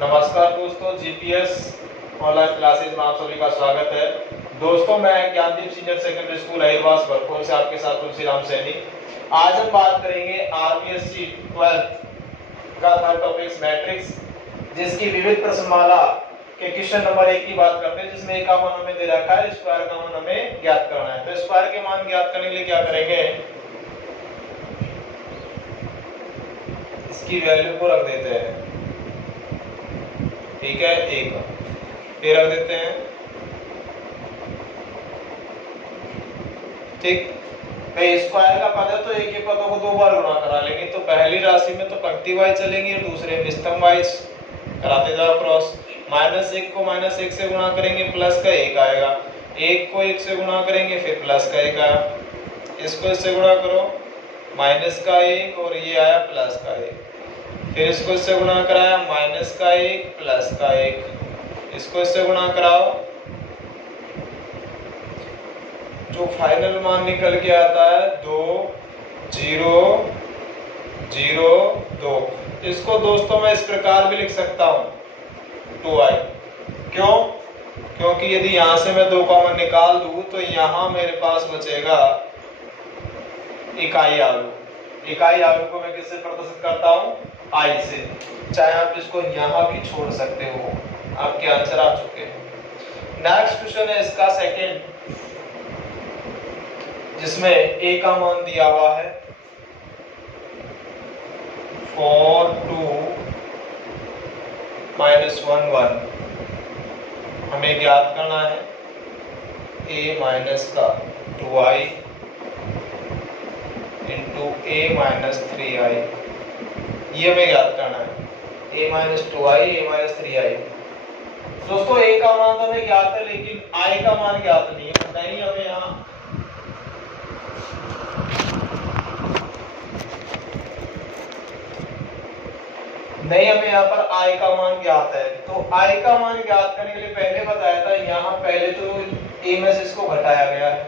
नमस्कार दोस्तों, GPS online classes में आप सभी का स्वागत है। दोस्तों, मैं Gyandeep senior secondary school Ahirwas Bharatpur से आपके साथ तुलसीराम सैनी। आज हम बात करेंगे आरबीएससी 12 का थर्ड टॉपिक मैट्रिक्स, जिसकी विविध प्रश्नमाला के क्वेश्चन नंबर 1 की बात करते हैं, जिसमें ए का मान हमें दे रखा है, स्क्वायर का मान हमें ज्ञात करना है। तो स्क्वायर के मान ज्ञात करने के लिए क्या करेंगे, इसकी वैल्यू को रख देते हैं, ठीक है, एक फिर रख देते हैं, ठीक। तो स्क्वायर का पद है तो एक ही पदों को दो बार गुणा करा लेंगे। तो पहली राशि में तो पंक्ति वाइज चलेंगे, दूसरे में स्तंभ वाइज कराते जाओ क्रॉस। -1 को -1 से गुणा करेंगे, प्लस का 1 आएगा। 1 को 1 से गुणा करेंगे, फिर प्लस का 1 आया। इसको इससे गुणा करो, माइनस का 1 और ये आया प्लस का 1। फिर इसको इससे गुणा कराया, माइनस का 1 प्लस का 1। इसको इससे गुणा कराओ, जो फाइनल मान निकल के आता है 2 0 0 2। इसको दोस्तों मैं इस प्रकार भी लिख सकता हूं 2i। क्यों? क्योंकि यदि यहां से मैं 2 कॉमन निकाल दूं तो यहां मेरे पास बचेगा इकाई आलू। इकाई आलू को मैं किससे प्रदर्शित करता हूं, i से। चाहे आप इसको यहां भी छोड़ सकते हो, आपके आंसर आ चुके हैं। नेक्स्ट क्वेश्चन है इसका सेकंड, जिसमें a का मान दिया हुआ है 4 2 -1 1। हमें ज्ञात करना है a माइनस का 2i into a minus 3i। ये हमें ज्ञात करना है, a minus 2i a minus 3i। दोस्तों a का मान तो हमें ज्ञात है, लेकिन i का मान ज्ञात नहीं है। नहीं हमें यहाँ पर i का मान ज्ञात है। तो i का मान ज्ञात करने के लिए पहले बताया था, यहाँ पहले तो a में से इसको घटाया गया है,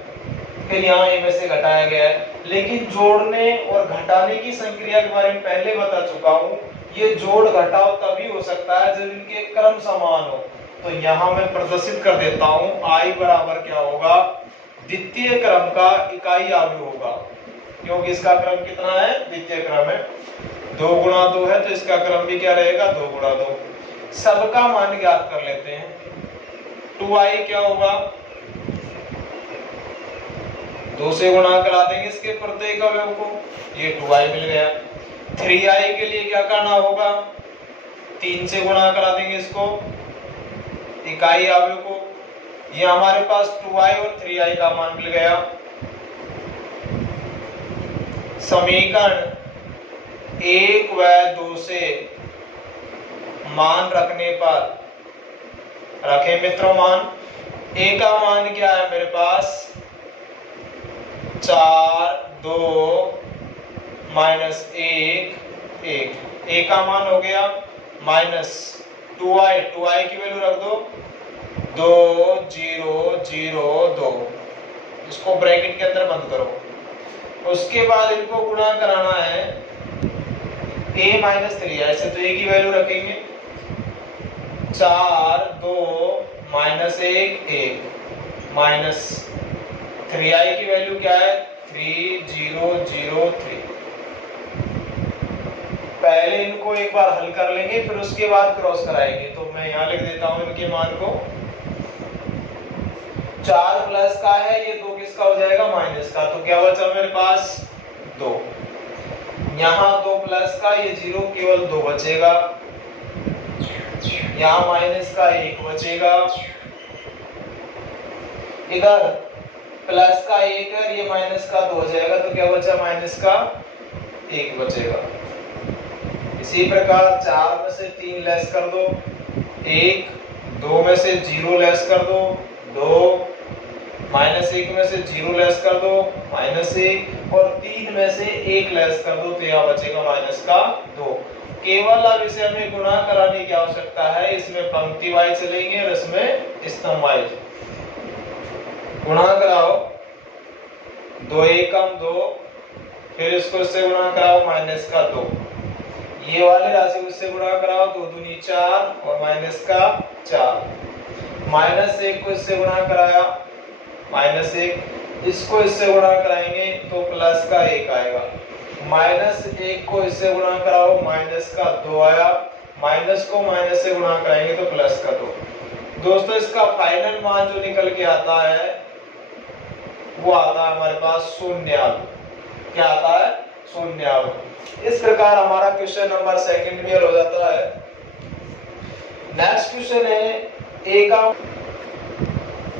फिर यहाँ a में से घटाया गया है। लेकिन जोड़ने और घटाने की संक्रिया के बारे में पहले बता चुका हूँ। ये जोड़ घटाव तभी हो सकता है जब इनके क्रम समान हो। तो यहाँ मैं प्रदर्शित कर देता हूँ, i बराबर क्या होगा, द्वितीय क्रम का इकाई आलू होगा, क्योंकि इसका क्रम कितना है, द्वितीय क्रम है। 2 गुणा 2 है तो इसका क्रम भी क्या रहेगा, 2 गुणा 2। सबका मान ज्ञात कर लेते हैं। 2i क्या होगा, 2 से गुणा करा देंगे इसके प्रत्येक अवयव को, ये 2i मिल गया। 3i के लिए क्या करना होगा, 3 से गुणा करा देंगे इसको, इकाई अवयव को। ये हमारे पास 2i और 3i का मान मिल गया। समीकरण 1 व 2 से मान रखने पर, रखें मित्रों मान, a का मान क्या है मेरे पास, 4 2 -1 1। a का मान हो गया माइनस 2i की वैल्यू रख दो, 2 0 0 2। इसको ब्रैकेट के अंदर बंद करो। उसके बाद इनको गुणा कराना है a माइनस 3i, ऐसे तो a की वैल्यू रखेंगे, 4 2 -1 1 माइनस 3i की वैल्यू क्या है, 3 0 0 3। पहले इनको एक बार हल कर लेंगे, फिर उसके बाद क्रॉस कराएंगे। तो मैं यहाँ लिख देता हूँ इनके मान को। 4 प्लस का है, ये 2 किसका हो जाएगा, माइनस का। तो क्या बचा मेरे पास, 2। यहाँ 2 प्लस का, ये 0 केवल 2 बचेगा। यहाँ माइनस का 1 बचेगा। इधर प्लस का 1 है, ये माइनस का 2 हो जाएगा। तो क्या बचा, माइनस का 1 बचेगा। इसी प्रकार 4 में से 3 लेस कर दो, 1। 2 में से 0 लेस कर दो, 2। -1 में से 0 लेस कर दो, -1। और 3 में से 1 लेस कर दो, तो यहाँ बचेगा माइनस का 2। केवल अब इसे हमें गुणा कराने की आवश्यकता है। इसमें पंक्ति वाइज चलेंगे और इसमें स्तंभ वाइज। गुणा कराओ, 2 एकम 2, फिर इसको इससे गुणा कराओ, माइनस का 2। ये वाली राशि को इससे गुणा कराओ तो दूनी 4 और माइनस का 4, -1 को इससे गुणा कराया -1, इसको इससे गुणा कराएंगे तो प्लस का 1 आएगा, -1 को इससे गुणा कराओ माइनस का 2 आया, माइनस को माइनस से गुणा कराएंगे तो प्लस का 2। दोस्तों इसका फाइनल मान जो निकल के आता है वो आता है हमारे पास 0। क्या आता है? 0। इस प्रकार हमारा क्वेश्चन नंबर सेकंड क्लियर हो जाता है। नेक्स्ट क्वेश्चन है ए का।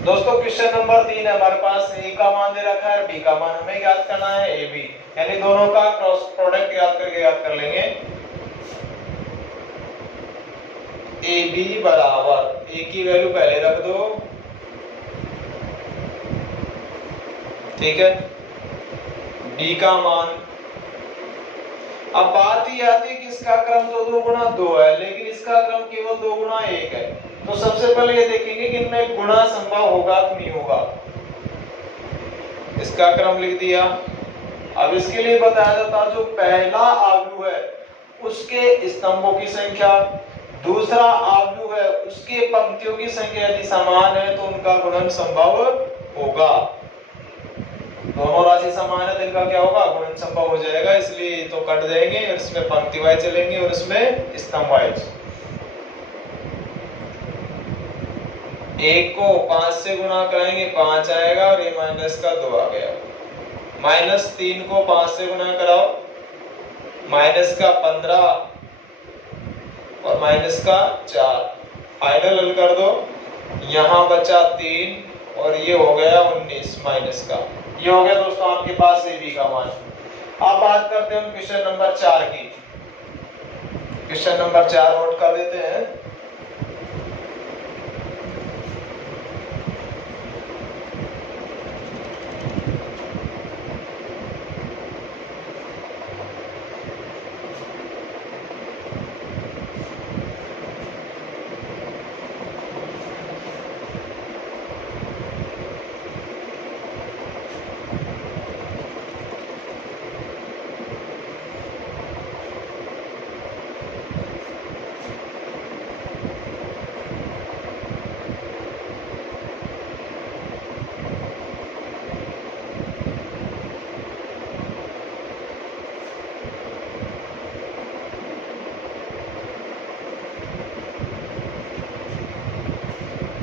दोस्तों क्वेश्चन नंबर 3 है हमारे पास, ए का मान दे रखा है, बी का मान हमें ज्ञात करना है, ए बी, यानी दोनों का क्रॉस प्रोडक्ट याद कर लेंगे। ए बी बराबर, ए की वैल्यू पहले रख दो, ठीक है, डी का मान। अब बात ये आती है कि इसका क्रम तो 2 गुणा 2 है, लेकिन इसका क्रम केवल 2 गुणा 1 है। तो सबसे पहले ये देखेंगे कि इनमें गुणा संभव होगा कि नहीं होगा। इसका क्रम लिख दिया। अब इसके लिए बताया जाता है जो पहला आव्यूह है उसके स्तंभों की संख्या, दूसरा आव्यूह है उसके पंक्तियों की संख्या यदि समान है तो उनका गुणन संभव होगा। दोनों राशि समान है तो इनका क्या होगा? गुणन संभव हो जाएगा, इसलिए तो कट जाएंगे और इसमें पंक्ति वाइज चलेंगे और इसमें स्तंभ वाइज। 1 को 5 से गुणा कराएंगे 5 आएगा और ये माइनस का 2 आ गया। -3 को 5 से गुणा कराओ, माइनस का 15 और माइनस का 4, फाइनल हल कर दो, यहाँ बचा 3 और ये हो गया 19 माइनस का। ये हो गया दोस्तों आपके पास ए बी का मान। अब बात करते हैं क्वेश्चन नंबर 4 की। क्वेश्चन नंबर 4 नोट कर देते हैं।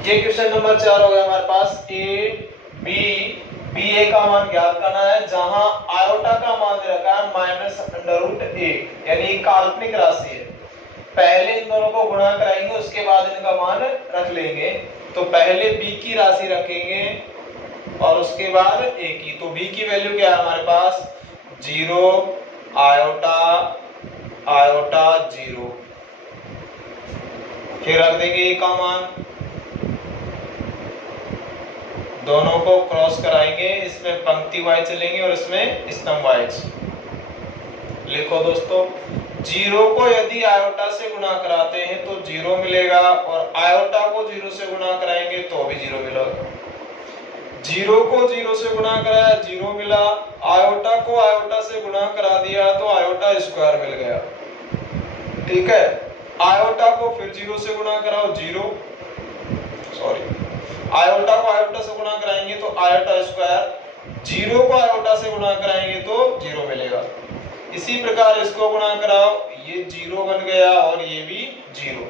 ये क्वेश्चन नंबर 4 हो गया हमारे पास। ए बी, बी ए का मान ज्ञात करना है, जहां आयोटा का मान दे रखा है -√a, यानी काल्पनिक राशि है। पहले इन दोनों को गुणा कराएंगे उसके बाद इनका मान रख लेंगे। तो पहले b की राशि रखेंगे और उसके बाद a की। तो b की वैल्यू क्या है हमारे पास? 0 आयोटा आयोटा 0, फिर रख देंगे a का मान, दोनों को क्रॉस कराएंगे, इसमें पंक्ति वाइज चलेंगे और इसमें स्तंभ वाइज। लिखो दोस्तों, 0 को यदि आयोटा से गुणा कराते हैं तो 0 मिलेगा और आयोटा को 0 से गुणा कराएंगे तो भी 0 मिलेगा। 0 को 0 से गुणा कराया 0 मिला, आयोटा को आयोटा से गुणा करा दिया तो आयोटा स्क्वायर मिल गया, ठीक है। आयोटा को फिर 0 से गुणा कराओ 0, सॉरी, आयोटा को आयोटा से गुणा कराएंगे तो आयोटा स्क्वायर, 0 को आयोटा से गुणा कराएंगे तो 0 मिलेगा। इसी प्रकार इसको गुणा कराओ, ये 0 बन गया और ये भी 0।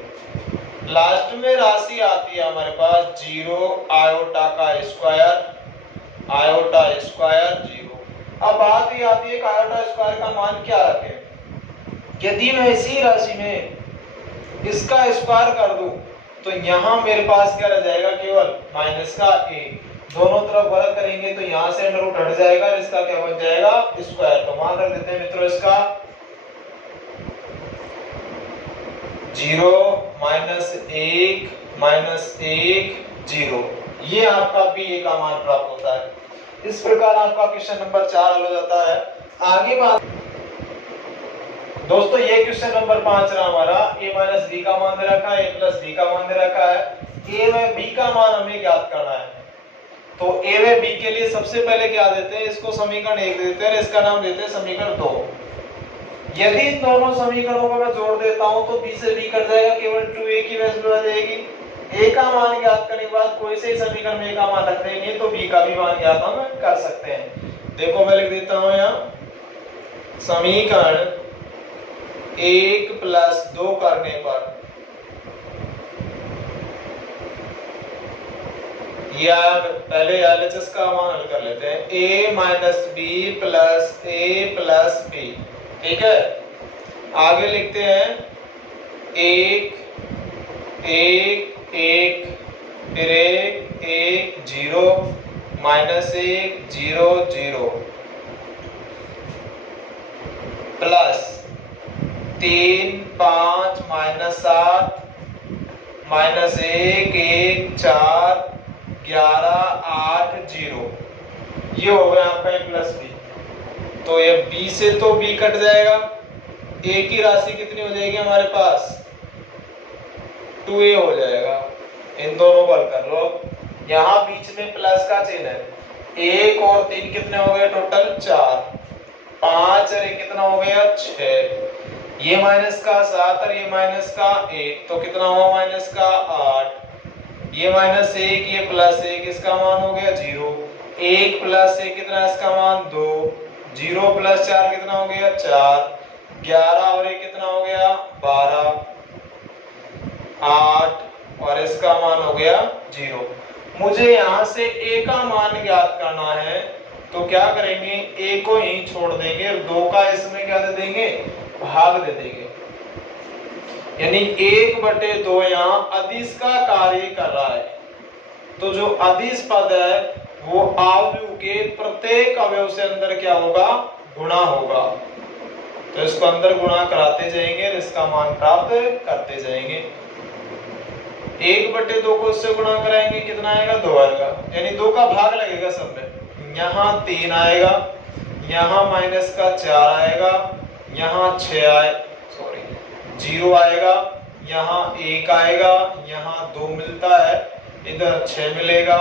लास्ट में राशि आती है हमारे पास 0 आयोटा का स्क्वायर, आयोटा स्क्वायर 0। अब बात ये आती है कि आयोटा स्क्वायर का मान क्या रखें। यदि मैं इसी राशि में इसका स्क्वायर कर दूं तो यहाँ मेरे पास क्या रह जाएगा? केवल माइनस का a। दोनों तरफ वर्ग करेंगे तो यहाँ से अंडर रूट हट जाएगा और इसका क्या बन जाएगा? स्क्वायर। तो मान रख देते हैं मित्रों इसका 0 -1 -1 0। ये आपका b a का मान प्राप्त होता है। इस प्रकार आपका क्वेश्चन नंबर 4 हल हो जाता है। आगे बात दोस्तों, ये क्वेश्चन नंबर 5 रहा हमारा। a - b का मान दे रखा है, a + b का मान दे रखा है, a व b का मान हमें ज्ञात करना है। तो a व b के लिए सबसे पहले क्या देते हैं? इसको समीकरण 1 देते हैं और इसका नाम देते हैं समीकरण 2। यदि इन दोनों समीकरणों को मैं जोड़ देता हूं तो b से b कट जाएगा, केवल 2a की वैल्यू आ जाएगी। a का मान ज्ञात करने के बाद कोई से समीकरण में a का मान रख देंगे तो b का भी मान ज्ञात हम कर सकते हैं। देखो मैं लिख देता हूं यहाँ समीकरण 1 + 2 करने पर या पहले LHS का मान हल कर लेते हैं, a - b + a + b। ठीक है, आगे लिखते हैं 1 1 1 फिर 1 1 0 -1 0 0 प्लस 3 5 -7 -1 1 4 11 8 0। ये हो गया आपका a + b। तो ये b से तो b कट जाएगा, a की राशि कितनी हो जाएगी हमारे पास 2a हो जाएगा। इन दोनों को हल कर लो। यहाँ बीच में प्लस का चिन्ह है, 1 और 3 कितने हो गए टोटल 4, 5 और 1 कितना हो गया 6, ये माइनस का 7 और ये माइनस का 1 तो कितना हुआ माइनस का 8, ये -1 ये +1 इसका मान हो गया 0, 1 + 1 कितना इसका मान 2, 0 + 4 कितना हो गया 4, 11 और 1 कितना हो गया 12, 8 और इसका मान हो गया 0। मुझे यहाँ से a का मान ज्ञात करना है तो क्या करेंगे, a को ही छोड़ देंगे और 2 का इसमें क्या दे देंगे भाग दे देंगे, यानी 1/2 यहाँ अदिश का कार्य कर रहा है। तो जो अदिश पद है वो आव्यूह के प्रत्येक अवयव से अंदर क्या होगा गुणा होगा। तो इसको अंदर गुणा कराते जाएंगे और इसका मान प्राप्त करते जाएंगे। 1/2 को इससे गुणा कराएंगे कितना आएगा 2 आएगा, यानी 2 का भाग लगेगा सब में। यहाँ 3 आएगा, यहाँ -4 आएगा, यहाँ 0 आएगा, यहाँ 1 आएगा, यहाँ 2 मिलता है, इधर 6 मिलेगा,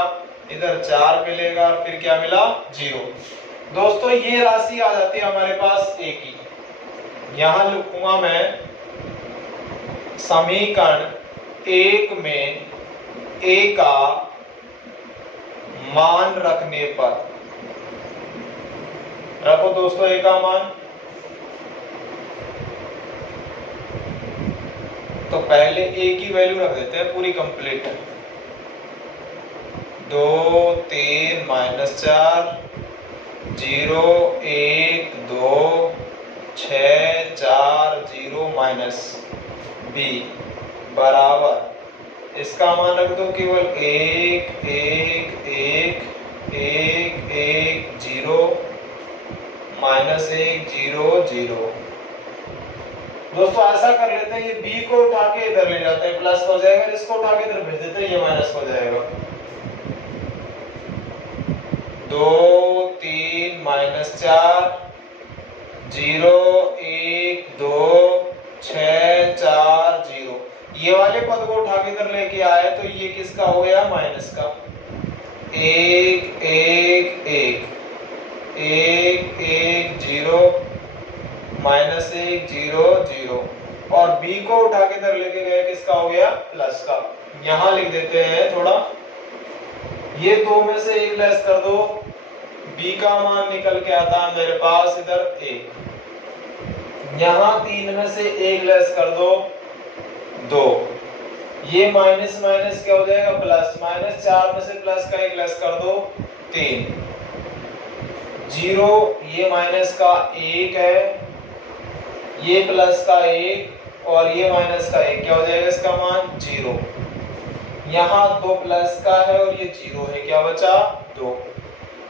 इधर 4 मिलेगा और फिर क्या मिला 0। दोस्तों ये राशि आ जाती है हमारे पास a की। यहाँ लिखूंगा मैं समीकरण 1 में a का मान रखने पर, रखो दोस्तों a का मान। तो पहले a की वैल्यू रख देते हैं पूरी कंप्लीट, 2 3 -4 0 1 2 6 4 0 -b बराबर इसका मान रख दो केवल 1 1 1 1 1 0 -1 0 0। दोस्तों ऐसा कर लेते हैं, ये b को उठा के इधर ले जाते हैं प्लस हो जाएगा, इसको उठा के इधर भेज देते हैं ये माइनस हो जाएगा। 2 3 -4 0 1 2 6 4 0। ये वाले पद को उठा के इधर लेके आए तो ये किसका हो गया माइनस का, 1 1 1 1 1 0 -1 0 0 और b को उठा के इधर लेके गए किसका हो गया प्लस का। यहां लिख देते हैं थोड़ा, ये 2 में से 1 लेस कर दो, b का मान निकल के आता है मेरे पास इधर 1। यहां 3 में से 1 लेस कर दो 2, ये माइनस माइनस क्या हो जाएगा प्लस, -4 में से प्लस का 1 लेस कर दो 3, 0 ये माइनस का 1 है, ये प्लस का 1 और ये माइनस का 1 क्या हो जाएगा इसका मान 0। यहाँ 2 प्लस का है और ये 0 है, क्या बचा 2।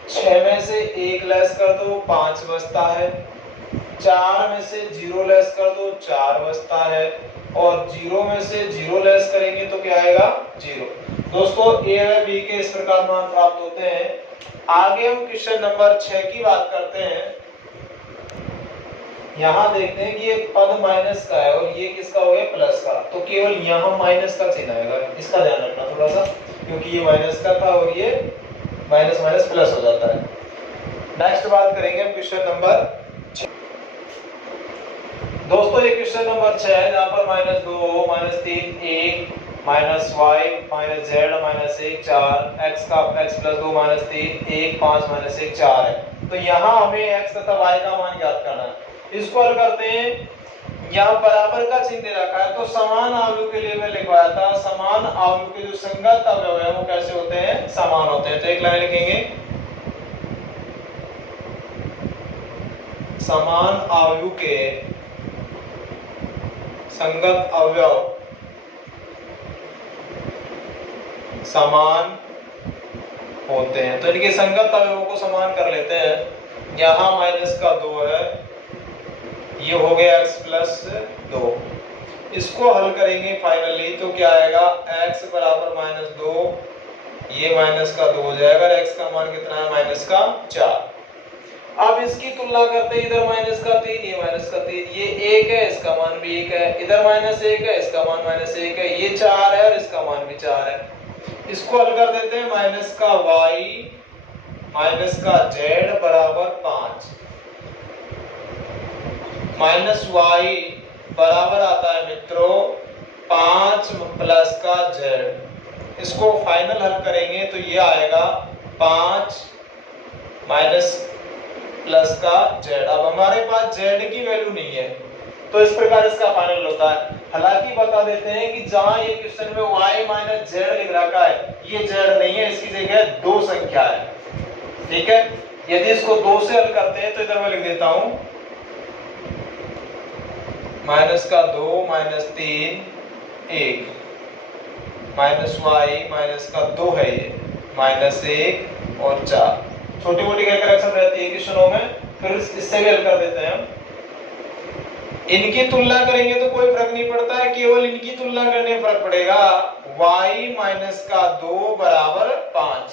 6 में से 1 लेस कर दो 5 बचता है, 4 में से 0 लेस कर दो 4 बचता है और 0 में से 0 लेस करेंगे तो क्या आएगा 0। दोस्तों a और b के इस प्रकार मान प्राप्त होते हैं। आगे हम क्वेश्चन नंबर 6 की बात करते हैं। यहाँ देखते हैं कि ये पद माइनस का है और ये किसका हो गया प्लस का, तो केवल यहाँ माइनस का चिन्ह आएगा, इसका ध्यान रखना थोड़ा सा, क्योंकि ये माइनस का था और ये माइनस माइनस प्लस हो जाता है। नेक्स्ट बात करेंगे क्वेश्चन नंबर 6। दोस्तों ये क्वेश्चन नंबर 6 है जहाँ पर -2 -3 1 -y -z -1 4 x का x + 2 -3 1 5 -1 4 है। तो यहाँ हमें x तथा y का मान ज्ञात करना है। इसको हल करते हैं। यहाँ बराबर का चिन्ह दे रखा है तो समान अवयव के लिए मैं लिखवाया था, समान अवयव के जो संगत अवयव है वो कैसे होते हैं, समान होते हैं। तो एक लाइन लिखेंगे, समान अवयव के संगत अवयव समान होते हैं। तो इनके संगत अवयवों को समान कर लेते हैं। यहाँ -2 है, ये हो गया x + 2। इसको हल करेंगे फाइनली तो क्या आएगा, x बराबर -2, ये -2 हो जाएगा। x का मान कितना है, -4। अब इसकी तुलना करते हैं, इधर -3 ये -3, ये 1 है, इसका मान भी 1 है, इधर -1 है, इसका मान -1 है, ये 4 है और इसका मान भी 4 है। इसको हल कर देते हैं, -y -z बराबर 5, -y बराबर आता है मित्रों 5 + z। इसको फाइनल हल करेंगे तो ये आएगा 5 प्लस का z। अब हमारे पास z की वैल्यू नहीं है तो इस प्रकार इसका फाइनल होता है। हालांकि बता देते हैं कि जहां ये क्वेश्चन में y - z लिख रखा है, ये z नहीं है, इसकी जगह 2 संख्या है। ठीक है, यदि इसको 2 से हल करते हैं तो इधर मैं लिख देता हूं -2 -3 1 -y -2 है, ये -1 और 4 छोटी मोटी कहकर अक्सर रहती है क्वेश्चनों में। फिर इससे भी हल कर देते हैं। इनकी तुलना करेंगे तो कोई फर्क नहीं पड़ता है, केवल इनकी तुलना करने में फर्क पड़ेगा। y - 2 बराबर 5,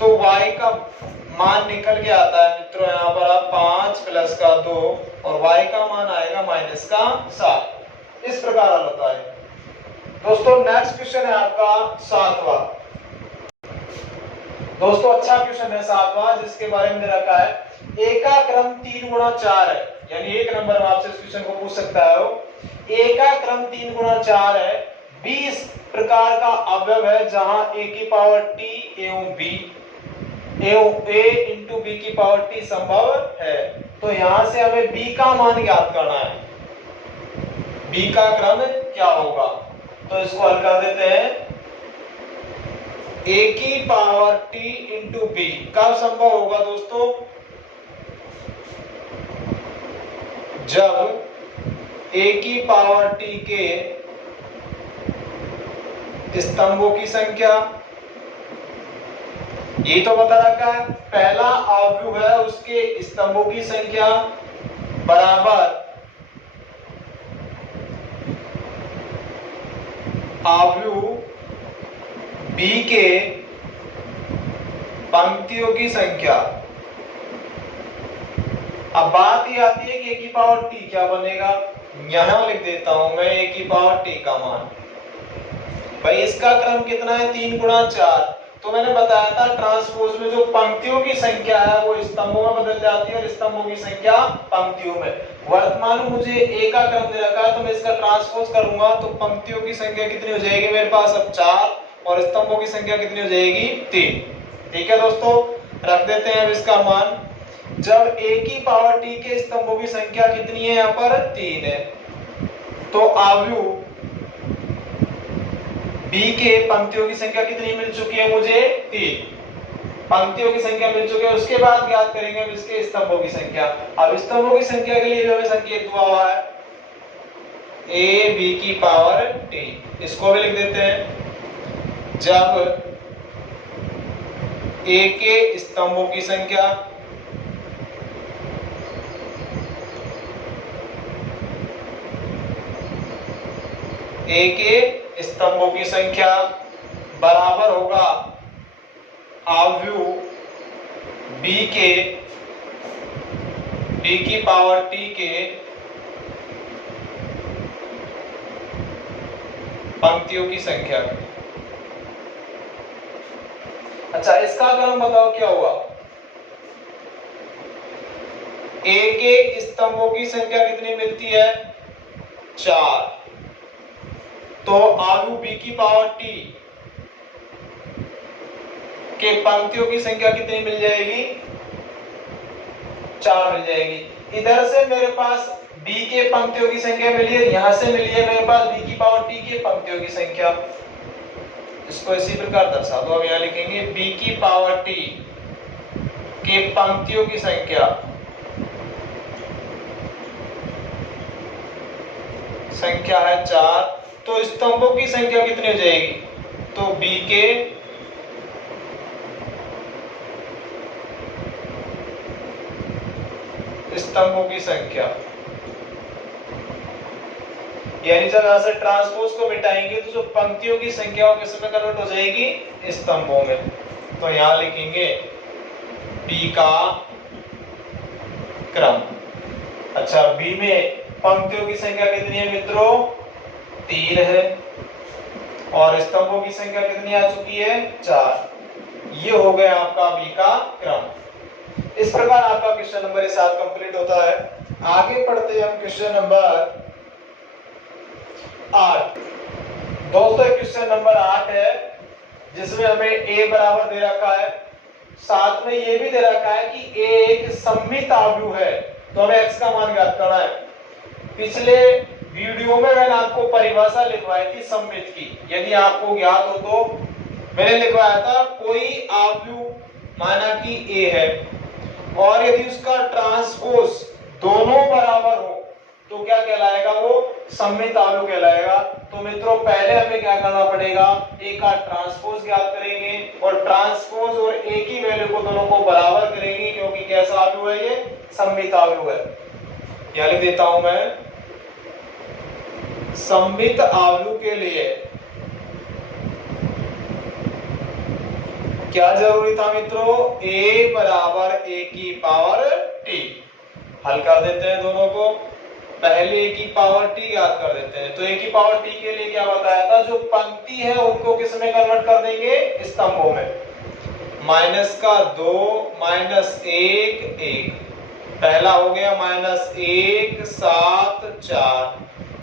तो y का मान निकल के आता है मित्रों यहाँ पर 5 + 2 और y का मान आएगा -7। इस प्रकार हल होता है। दोस्तों नेक्स्ट क्वेश्चन है आपका 7वां। दोस्तों अच्छा क्वेश्चन है 7वां, जिसके बारे में दे रखा है a का क्रम 3 × 4 है, यानी 1 नंबर में आपसे इस क्वेश्चन को पूछ सकता है। a का क्रम 3 × 4 है, b इस प्रकार का अवयव है जहां a की पावर t एवं b एवं a × b की पावर t संभव है। तो यहां से हमें b का मान ज्ञात करना है, b का क्रम क्या होगा। तो इसको हल कर देते हैं। a की पावर t × b कब संभव होगा दोस्तों, जब a की पावर t के स्तंभों की संख्या, ये तो बता रखा है, पहला अवयव है उसके स्तंभों की संख्या बराबर अवयव b के पंक्तियों की संख्या। अब बात ये आती है कि a की पावर t क्या बनेगा, यहां लिख देता हूं मैं a की पावर t का मान। भाई इसका क्रम कितना है, 3 × 4। तो मैंने बताया था ट्रांसपोज में जो पंक्तियों की संख्या है वो स्तंभों में बदल जाती है और स्तंभों की संख्या पंक्तियों में। वर्तमान में मुझे a का क्रम दे रखा है तो मैं इसका ट्रांसपोज करूंगा तो पंक्तियों की संख्या कितनी हो जाएगी मेरे पास, अब 4 और स्तंभों की संख्या कितनी हो जाएगी, 3। ठीक है दोस्तों, रख देते हैं अब इसका मान। जब a की पावर t के स्तंभों की संख्या कितनी है, यहाँ पर 3 है, तो अवयव b के पंक्तियों की संख्या कितनी मिल चुकी है मुझे, 3 पंक्तियों की संख्या मिल चुकी है। उसके बाद ज्ञात करेंगे हम इसके स्तंभों की संख्या। अब स्तंभों की संख्या के लिए भी हमें संकेत हुआ हुआ है a b की पावर t, इसको भी लिख देते हैं। जब a के स्तंभों की संख्या a के स्तंभों की संख्या बराबर होगा अवयव b की पावर t के पंक्तियों की संख्या। अच्छा इसका क्रम बताओ क्या हुआ, a के स्तंभों की संख्या कितनी मिलती है, 4, तो अवयव b की पावर t के पंक्तियों की संख्या कितनी मिल जाएगी? 4 मिल जाएगी। इधर से मेरे पास b के पंक्तियों की संख्या मिली है, यहां से मिली है मेरे पास b की पावर t के पंक्तियों की संख्या। इसको इसी प्रकार दर्शा दो। अब यहां लिखेंगे b की पावर t के पंक्तियों की संख्या है 4, तो स्तंभों की संख्या कितनी हो जाएगी? तो b के स्तंभों की संख्या, यानी जब यहां से ट्रांसपोज को मिटाएंगे तो जो पंक्तियों की संख्या वो किस में कन्वर्ट हो जाएगी? स्तंभों में। तो यहां लिखेंगे b का क्रम। अच्छा, b में पंक्तियों की संख्या कितनी है मित्रों? 3 है, और स्तंभों की संख्या कितनी आ चुकी है? 4। ये हो गया आपका b का क्रम। इस प्रकार आपका क्वेश्चन नंबर 7 कंप्लीट होता है। आगे पढ़ते हैं हम क्वेश्चन नंबर 8। दोस्तों क्वेश्चन नंबर 8 है जिसमें हमें a बराबर दे रखा है, साथ में ये भी दे रखा है कि a एक सममित अवयव है, तो हमें x का मान ज्ञात करना है। पिछले वीडियो में मैंने आपको परिभाषा लिखवाई थी सममित की, यदि आपको ज्ञात हो तो मैंने लिखवाया था कोई अवयव माना कि a है और यदि उसका ट्रांसपोज दोनों बराबर हो तो क्या कहलाएगा? वो सममित अवयव कहलाएगा। तो मित्रों पहले हमें क्या करना पड़ेगा? a का ट्रांसपोज ज्ञात करेंगे और ट्रांसपोज और a की वैल्यू को दोनों को बराबर करेंगे, क्योंकि कैसा अवयव है? ये सममित अवयव है। यहां लिख देता हूं मैं, सममित अवयव के लिए क्या जरूरी था मित्रों? a बराबर a की पावर t। हल कर देते हैं दोनों को। पहले a की पावर t याद कर देते हैं। तो a की पावर t के लिए क्या बताया था? जो पंक्ति है उनको किस में कन्वर्ट कर देंगे? स्तंभों में। -2 -1 1, पहला हो गया -1 7 4,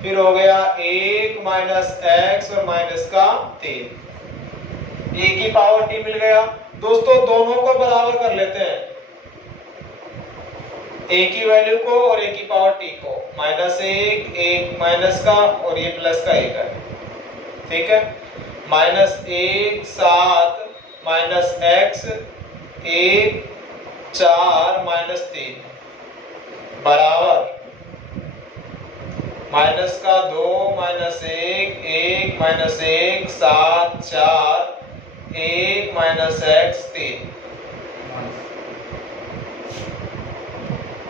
फिर हो गया 1 -x और -3। a की पावर t मिल गया। दोस्तों दोनों को बराबर कर लेते हैं, a की वैल्यू को और a की पावर t को। -1 1 माइनस का और ये प्लस का 1 है, ठीक है। -1 7 -x 1 4 -3 बराबर -2 -1 1 -1 7 4 1 -x 3।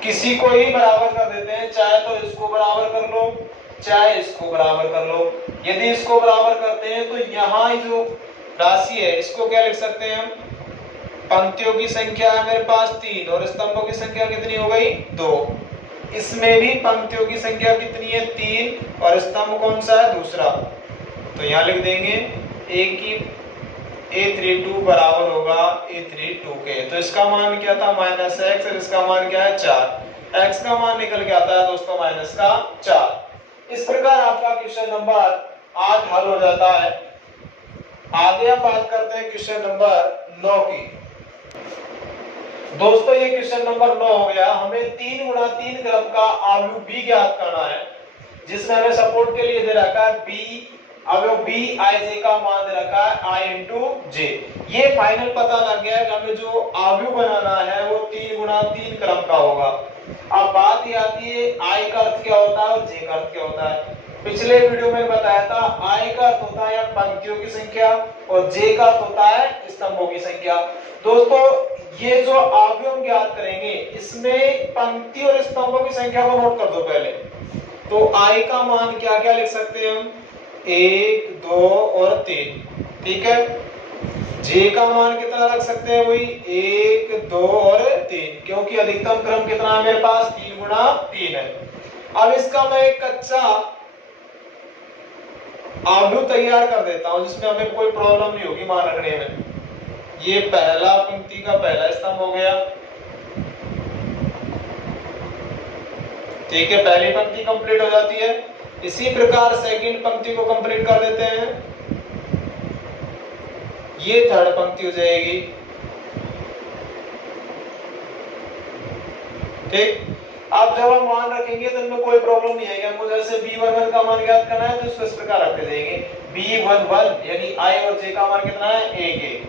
किसी को ही बराबर कर देते हैं, चाहे तो इसको बराबर कर लो चाहे इसको बराबर कर लो। यदि इसको बराबर करते हैं तो यहाँ जो राशि है इसको क्या लिख सकते हैं हम? पंक्तियों की संख्या है मेरे पास 3 और स्तंभों की संख्या कितनी हो गई? 2। इसमें भी पंक्तियों की संख्या कितनी है? 3 और स्तंभ कौन सा है? दूसरा। तो यहाँ लिख देंगे a32 बराबर होगा a32 के। तो इसका मान क्या था? -x, और इसका मान क्या है? 4। x का मान निकल के आता है दोस्तों -4। इस प्रकार आपका क्वेश्चन नंबर 8 हल हो जाता है। आगे हम बात करते हैं क्वेश्चन नंबर 9 की। दोस्तों ये क्वेश्चन नंबर 9 हो गया। हमें 3 × 3 क्रम का अवयव b ज्ञात करना है, जिसमें हमें सपोर्ट के लिए दे रखा है b अवयव b ij का मान दे रखा है i × j। ये फाइनल पता लग गया है कि हमें जो अवयव बनाना है वो 3 × 3 क्रम का होगा। अब बात ये आती है i का अर्थ क्या होता है और j का अर्थ क्या होता है। पिछले वीडियो में बताया था i का अर्थ होता है पंक्तियों की संख्या और j का अर्थ होता है स्तंभों की संख्या। दोस्तों ये जो अवयव हम ज्ञात करेंगे इसमें पंक्ति और स्तंभों की संख्या को नोट कर दो पहले। तो i का मान क्या क्या लिख सकते हैं हम? 1 2 और 3, ठीक है। j का मान कितना रख सकते हैं? वही 1 2 और 3, क्योंकि अधिकतम क्रम कितना है मेरे पास? 3 × 3 है। अब इसका मैं एक कच्चा अवयव तैयार कर देता हूं जिसमें हमें कोई प्रॉब्लम नहीं होगी मान रखने में। ये पहला पंक्ति का पहला स्तंभ हो गया, ठीक है। पहली पंक्ति कंप्लीट हो जाती है। इसी प्रकार सेकंड पंक्ति को कंप्लीट कर देते हैं, ये थर्ड पंक्ति हो जाएगी। ठीक, अब जब हम मान रखेंगे तो इनमें कोई प्रॉब्लम नहीं आएगी। हमको जैसे B11 का मान ज्ञात करना है तो इसको इस प्रकार रख देंगे, B11 यानी I और J का मान कितना है, 1 1।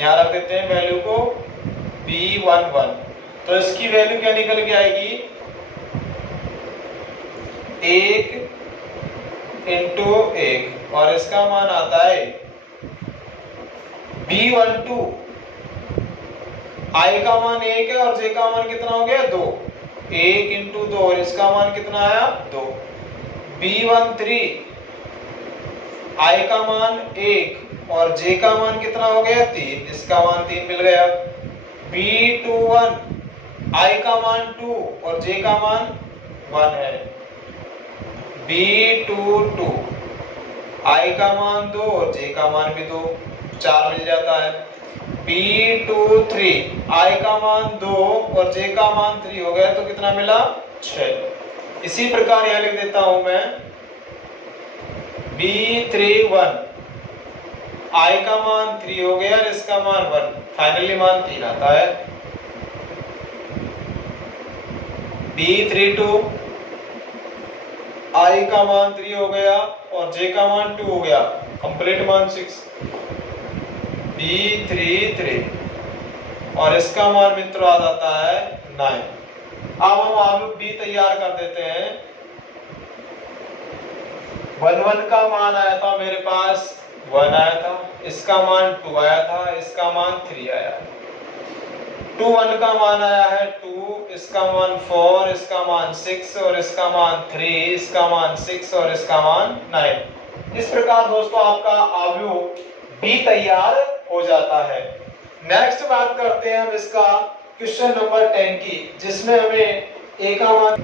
यहाँ रख देते हैं वैल्यू को B11, तो इसकी वैल्यू क्या निकल के आएगी, 1 इंटू 1, और इसका मान आता है B12, I का मान 1 है और J का मान कितना हो गया, 2, 1 इंटू 2, और इसका मान कितना आया, 2। B13, I का मान 1 और J का मान कितना हो गया, 3, इसका मान 3 मिल गया। B21, I का मान 2 और J का मान 1 है। B22, I का मान 2 और J का मान भी 2, 4 मिल जाता है। B23, I का मान 2 और J का मान 3 हो गया, तो कितना मिला, 6। इसी प्रकार यहां लिख देता हूं मैं, B31, I का मान 3 हो गया और इसका मान 1, फाइनली मान 3 आता है। B32, I का मान 3 हो गया और J का मान 2 हो गया, कंप्लीट मान 6। B33 और इसका मान मित्रों आ जाता है 9। अब हम आलू B तैयार कर देते हैं। 11 का मान आया था मेरे पास, 1 आया था, इसका मान 2 आया था, इसका मान 3 आया। 21 का मान आया है 2, इसका मान 4, इसका मान 6 और इसका मान 3, इसका मान 6 और इसका मान 9। इस प्रकार दोस्तों आपका आलू B तैयार हो जाता है। नेक्स्ट बात करते हैं हम इसका क्वेश्चन नंबर 10 की, जिसमें हमें A का मान,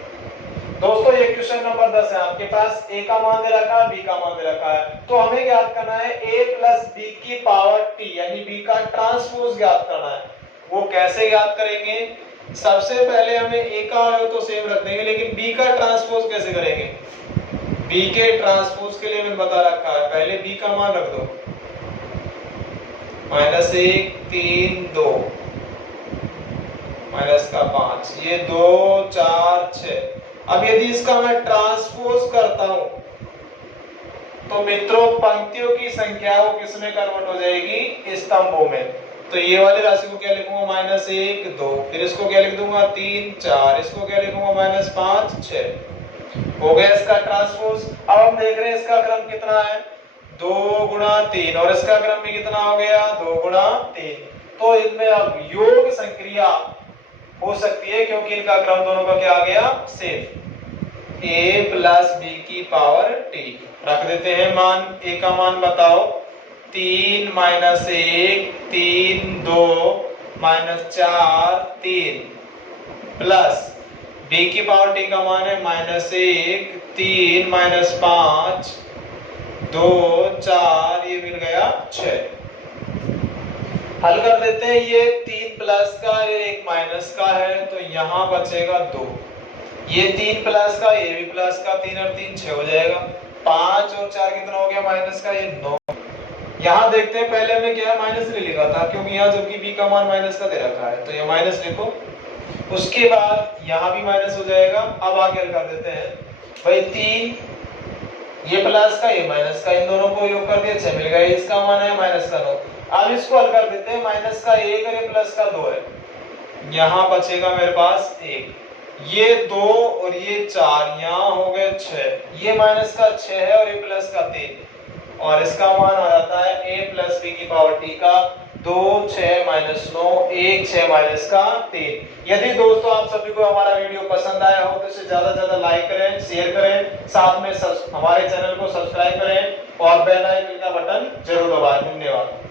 दोस्तों ये क्वेश्चन नंबर 10 है, आपके पास A का मान दे रखा है, B का मान दे रखा है, तो हमें ज्ञात करना है A प्लस B की पावर T, यानी B का ट्रांसपोज ज्ञात करना है। वो कैसे ज्ञात करेंगे, सबसे पहले हमें A का वैल्यू तो सेम रख देंगे, लेकिन B का ट्रांसपोज कैसे करेंगे। B के ट्रांसपोज के लिए मैंने बता रखा है, पहले B का मान रख दो, -1 3 2 माइनस का 5, ये 2 4 6। अब यदि इसका मैं ट्रांसपोज करता हूं तो मित्रों पंक्तियों की संख्या वो किसमें कन्वर्ट हो जाएगी, स्तंभों में। तो ये वाली राशि को क्या लिखूंगा, -1 2, फिर इसको क्या लिख दूंगा 3 4, इसको क्या लिखूंगा -5 6। हो गया इसका ट्रांसपोज। अब हम देख रहे हैं इसका क्रम कितना है, 2 गुणा 3, और इसका क्रम भी कितना हो गया, 2 गुणा 3। तो इनमें अब योग संक्रिया हो सकती है, क्योंकि इनका क्रम दोनों का क्या आ गया, सेम। A प्लस B की पावर T रख देते हैं। मान A का मान बताओ, 3 -1 3 2 -4 3, प्लस B की पावर T का मान है -1 3 -5 2 4, ये मिल गया 6। हल कर देते हैं, ये 3 प्लस का ये 1 माइनस का है, तो यहाँ बचेगा 2, ये 3 प्लस का, ये भी प्लस का, 3 और 3 6 हो जाएगा, 5 और 4 कितना हो गया माइनस का, ये 9। यहाँ देखते हैं, पहले हमने क्या माइनस नहीं लिखा था, क्योंकि यहाँ जबकि B का मान माइनस का दे रखा है, तो ये माइनस लिखो। उसके बाद यहाँ भी माइनस हो जाएगा। अब आगे हल कर देते हैं भाई, 3 ये प्लस का ये माइनस का, इन दोनों को योग कर दिया 6 मिल गया, इसका मान है माइनस का 9। अब इसको हल कर देते हैं, माइनस का 1 और ये प्लस का 2 है, यहाँ बचेगा मेरे पास 1, ये 2 और ये 4, यहाँ हो गए 6, ये माइनस का 6 है और ये प्लस का 3, और इसका मान आ जाता है A प्लस B की पावर T का 2 6 -9 1 6 माइनस का 3। यदि दोस्तों आप सभी को हमारा वीडियो पसंद आया हो तो इसे ज्यादा से ज्यादा लाइक करें, शेयर करें, साथ में हमारे चैनल को सब्सक्राइब करें और बेल आइकन का बटन जरूर दबाएं। धन्यवाद।